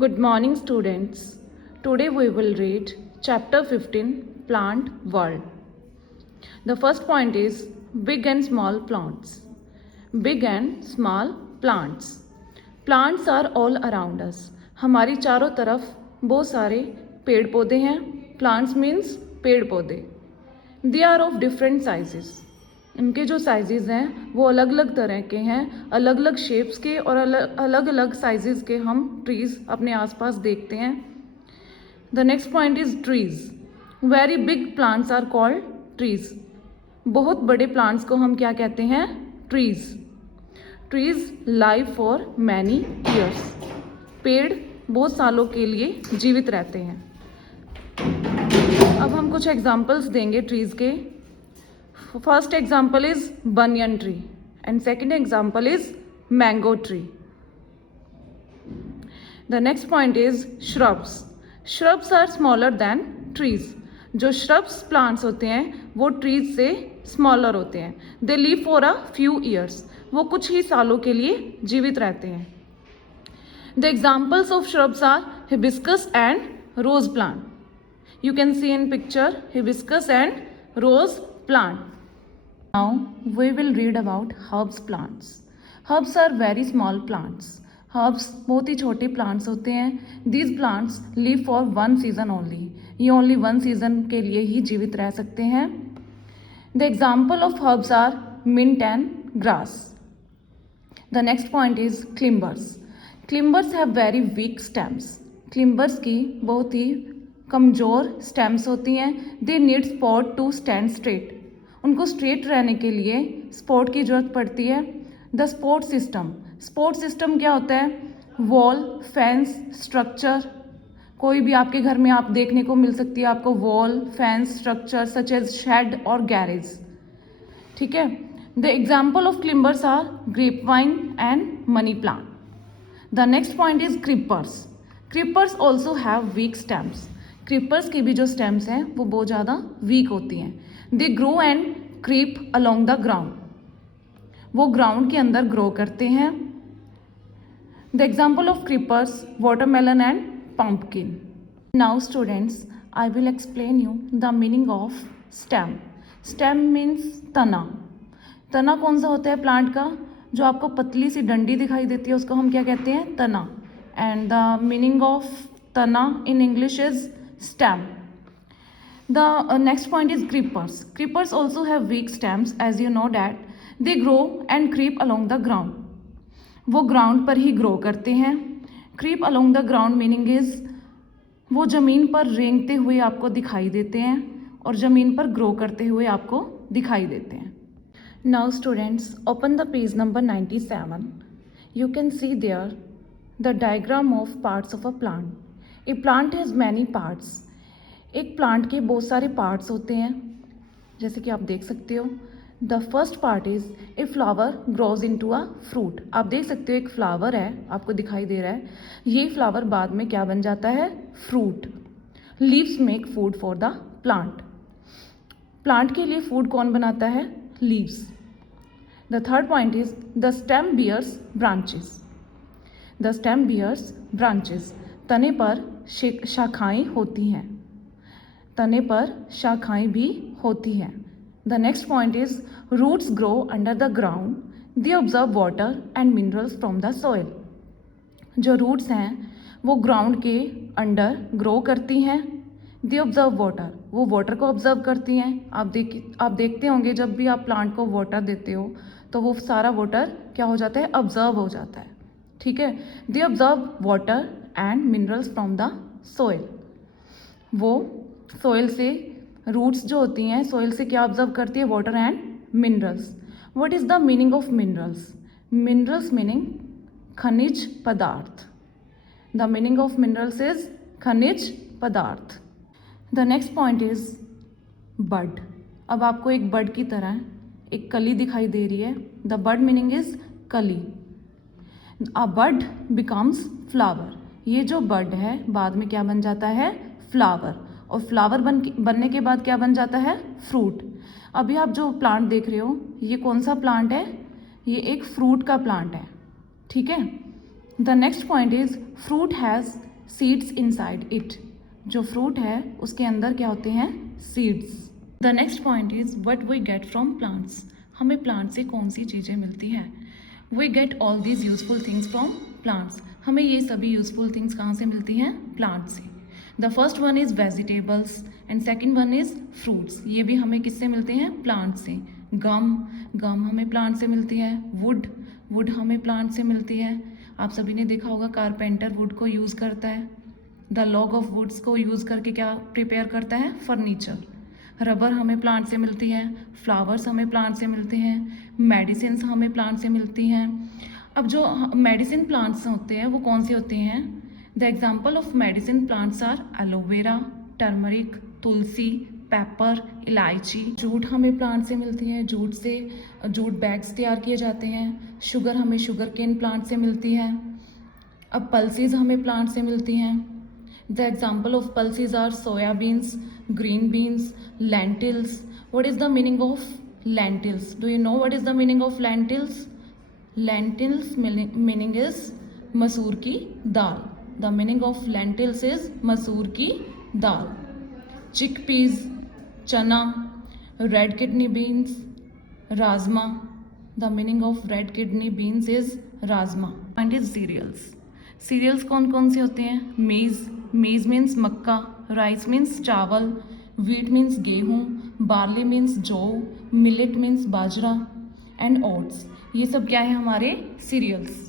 Good morning, students. Today we will read chapter 15 Plant World. The first point is big and small plants. Big and small plants. Plants are all around us. हमारी चारों तरफ बहुत सारे पेड़ पौधे हैं. Plants means पेड़ पौधे. They are of different sizes. इनके जो साइजेस हैं वो अलग अलग तरह के हैं, अलग अलग शेप्स के और अलग अलग साइजेस के हम ट्रीज अपने आसपास देखते हैं. The next point is trees. Very big plants are called trees. बहुत बड़े प्लांट्स को हम क्या कहते हैं? Trees. Trees live for many years. पेड़ बहुत सालों के लिए जीवित रहते हैं. अब हम कुछ एग्जाम्पल्स देंगे ट्रीज के. First example is banyan tree and second example is mango tree. The next point is shrubs. Shrubs are smaller than trees. जो shrubs plants होते हैं वो trees से smaller होते हैं. They live for a few years. वो कुछ ही सालों के लिए जीवित रहते हैं. The examples of shrubs are hibiscus and rose plant. You can see in picture hibiscus and rose plant. Now we will read about herbs plants. Herbs are very small plants. Herbs बहुत ही छोटे plants होते हैं. These plants live for one season only. ये only one season के लिए ही जीवित रह सकते हैं. The example of herbs are mint and grass. The next point is climbers. Climbers have very weak stems. Climbers की बहुत ही कमज़ोर stems होती हैं. They need support to stand straight. उनको स्ट्रेट रहने के लिए सपोर्ट की ज़रूरत पड़ती है. The support system. Support system क्या होता है? Wall, fence, structure. कोई भी आपके घर में आप देखने को मिल सकती है आपको wall, fence, structure such as shed और गैरेज. ठीक है. The example of climbers are grape vine and money plant. The next point is creepers. Creepers also have weak stems. Creepers की भी जो स्टेम्स हैं वो बहुत ज़्यादा वीक होती हैं. They grow and creep along the ground. वो ग्राउंड के अंदर ग्रो करते हैं. The example of creepers watermelon and pumpkin. Now students I will explain you the meaning of stem. Stem means तना. तना कौन सा होता है प्लांट का? जो आपको पतली सी डंडी दिखाई देती है उसको हम क्या कहते हैं? तना. एंड द मीनिंग ऑफ तना in English is stem. The next point is creepers. Creepers also have weak stems, as you know that they grow and creep along the ground. वो ground पर ही grow करते हैं. Creep along the ground meaning is वो ज़मीन पर रेंगते हुए आपको दिखाई देते हैं और ज़मीन पर grow करते हुए आपको दिखाई देते हैं. Now students, open the page number 97. You can see there the diagram of parts of a plant. A plant has many parts. एक प्लांट के बहुत सारे पार्ट्स होते हैं जैसे कि आप देख सकते हो. The first part is a flower grows into a fruit. आप देख सकते हो एक फ्लावर है आपको दिखाई दे रहा है. ये फ्लावर बाद में क्या बन जाता है? Fruit. Leaves make food for the plant. Plant के लिए फूड कौन बनाता है? Leaves. The third point is the stem bears branches. The stem bears branches. तने पर शाखाएं होती हैं. तने पर शाखाएं भी होती हैं. The next point is roots grow under the ground. They observe water and minerals from the soil. जो रूट्स हैं वो ग्राउंड के अंडर ग्रो करती हैं. They observe water. वो वाटर को ऑब्जर्व करती हैं. आप देखते होंगे जब भी आप प्लांट को वाटर देते हो तो वो सारा वाटर क्या हो जाता है? ऑब्जर्व हो जाता है. ठीक है. दे observe water and minerals from the soil. वो सोइल से रूट्स जो होती हैं सोइल से क्या ऑब्जर्व करती है? Water and minerals. What is the meaning of minerals? Minerals meaning खनिज पदार्थ. The meaning of minerals is खनिज पदार्थ. द नेक्स्ट पॉइंट इज बड. अब आपको एक बड की तरह एक कली दिखाई दे रही है. द बड मीनिंग इज कली. अ बड बिकम्स फ्लावर. ये जो बड है बाद में क्या बन जाता है? फ्लावर. और फ्लावर बनने के बाद क्या बन जाता है? फ्रूट. अभी आप जो प्लांट देख रहे हो ये कौन सा प्लांट है? ये एक फ्रूट का प्लांट है. ठीक है. The next point is fruit has seeds inside it. जो फ्रूट है उसके अंदर क्या होते हैं? Seeds. The next point is what we get from plants. हमें प्लांट से कौन सी चीज़ें मिलती हैं? We get all these useful things from plants. हमें ये सभी यूजफुल थिंग्स कहाँ से मिलती हैं? प्लांट से. The first one is vegetables and second one is fruits. ये भी हमें किससे मिलते हैं? प्लांट से. गम हमें प्लांट से मिलती है. वुड हमें प्लांट से मिलती है. आप सभी ने देखा होगा कारपेंटर वुड को यूज़ करता है. द लॉग ऑफ वुड्स को यूज़ करके क्या प्रिपेयर करता है? फर्नीचर. रबर हमें प्लांट से मिलती है. फ्लावर्स हमें प्लांट से मिलते हैं. मेडिसिन्स हमें प्लांट से मिलती हैं. अब जो मेडिसिन प्लांट्स होते हैं वो कौन से होते हैं? The example of medicine plants are aloe vera, turmeric, tulsi, pepper, elaichi. Jute हमें प्लांट से मिलती है. जूट बैग्स तैयार किए जाते हैं. शुगर हमें शुगर केन प्लांट से मिलती है. अब पल्सेस हमें प्लांट से मिलती हैं. The example of pulses are soybeans, green beans, lentils. What is the meaning of lentils? Do you know what is the meaning of lentils? Lentils meaning is masoor की dal. The meaning of lentils is masoor की dal. Chickpeas, chana, red kidney beans, rajma. The meaning of red kidney beans is rajma. And is cereals. Cereals कौन कौन से होते हैं? Maize means makka, rice means चावल, wheat means गेहूँ, barley means जौ, millet means bajra and oats. ये सब क्या है? हमारे सीरियल्स.